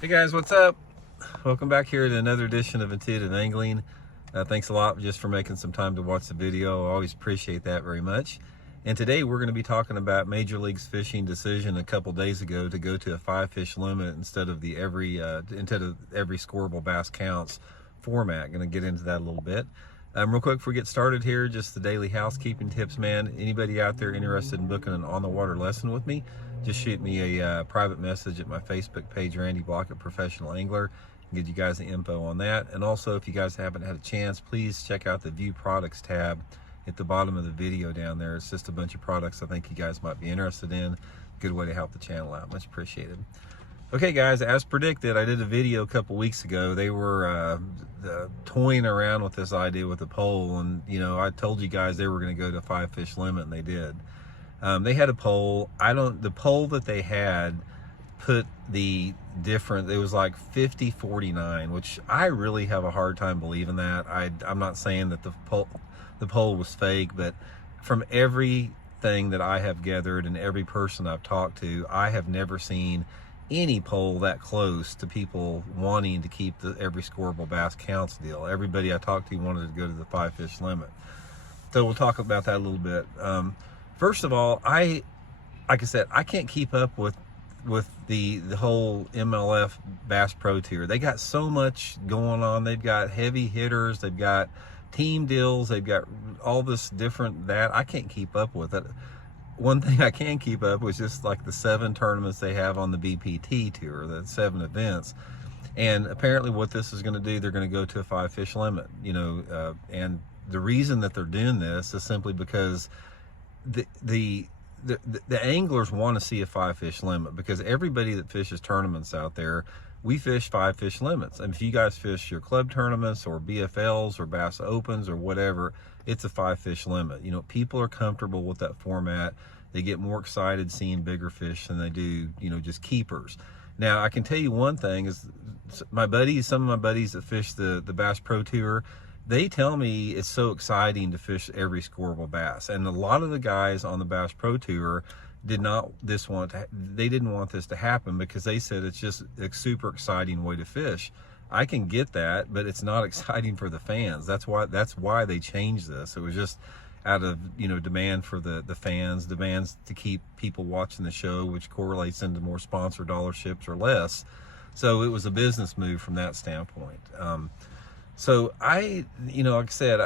Hey guys, what's up? Welcome back here to another edition of Intuitive Angling. Thanks a lot just for making some time to watch the video. I always appreciate that very much. And today we're going to be talking about Major League's fishing decision a couple days ago to go to a 5-fish limit instead of every scoreable bass counts format. Going to get into that a little bit. Real quick before we get started here, just the daily housekeeping tips, man. Anybody out there interested in booking an on-the-water lesson with me, just shoot me a private message at my Facebook page, Randy Blockett Professional Angler, and get you guys the info on that. And also, if you guys haven't had a chance, please check out the View Products tab at the bottom of the video down there. It's just a bunch of products I think you guys might be interested in. Good way to help the channel out. Much appreciated. Okay guys, as predicted, I did a video a couple weeks ago. They were toying around with this idea with the pole, and you know, I told you guys they were going to go to 5-fish limit, and they did. They had a pole. The pole that they had put the different, it was like 50-49, which I really have a hard time believing that. I'm not saying that the pole was fake, but from everything that I have gathered and every person I've talked to, I have never seen any poll that close to people wanting to keep the every scoreable bass counts deal. Everybody I talked to wanted to go to the 5-fish limit. So we'll talk about that a little bit. First of all, like I said, I can't keep up with the whole MLF Bass Pro Tour. They got so much going on. They've got heavy hitters, they've got team deals, they've got all this different that I can't keep up with it. One thing I can keep up with is just like the 7 tournaments they have on the BPT tour, the 7 events. And apparently what this is going to do, they're going to go to a 5-fish limit, you know, and the reason that they're doing this is simply because the anglers want to see a 5-fish limit, because everybody that fishes tournaments out there, we fish 5-fish limits. And if you guys fish your club tournaments or BFLs or Bass Opens or whatever, it's a 5-fish limit. You know, people are comfortable with that format. They get more excited seeing bigger fish than they do, you know, just keepers. Now, I can tell you one thing is some of my buddies that fish the Bass Pro Tour, they tell me it's so exciting to fish every scoreable bass. And a lot of the guys on the Bass Pro Tour didn't want this to happen, because they said it's just a super exciting way to fish. I can get that, but it's not exciting for the fans. That's why they changed this. It was just out of, you know, demand for the fans, demands to keep people watching the show, which correlates into more sponsor dollarships or less. So it was a business move from that standpoint. So you know, like I said,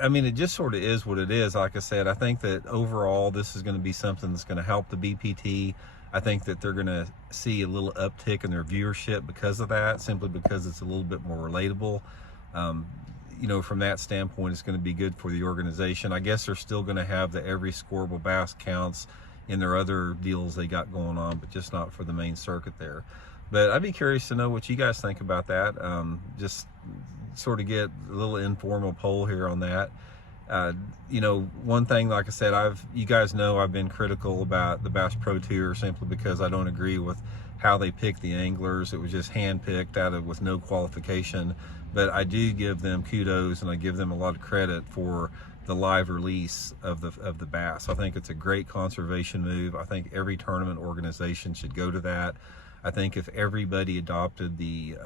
I mean, it just sort of is what it is. Like I said, I think that overall this is going to be something that's going to help the BPT. I think that they're going to see a little uptick in their viewership because of that, simply because it's a little bit more relatable. You know, from that standpoint, it's going to be good for the organization. I guess they're still going to have the every scoreable bass counts in their other deals they got going on, but just not for the main circuit there. But I'd be curious to know what you guys think about that. Just sort of get a little informal poll here on that. You know, one thing, like I said, you guys know I've been critical about the Bass Pro Tour simply because I don't agree with how they picked the anglers. It was just handpicked with no qualification. But I do give them kudos, and I give them a lot of credit for the live release of the bass. I think it's a great conservation move. I think every tournament organization should go to that. I think if everybody adopted the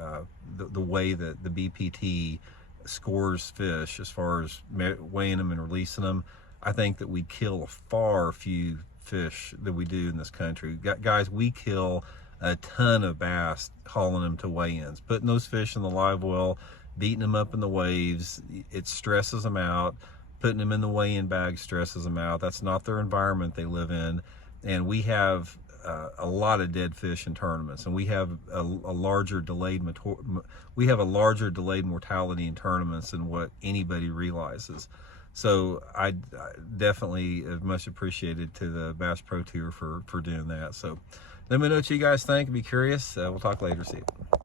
way that the BPT scores fish as far as weighing them and releasing them, I think that we kill a far few fish that we do in this country. Guys, we kill a ton of bass hauling them to weigh-ins, putting those fish in the live well, beating them up in the waves. It stresses them out. Putting them in the weigh-in bag stresses them out. That's not their environment they live in. And we have a lot of dead fish in tournaments, and we have a larger delayed mortality in tournaments than what anybody realizes. So I definitely have much appreciated to the Bass Pro Tour for doing that. So let me know what you guys think. Be curious. We'll talk later. See you.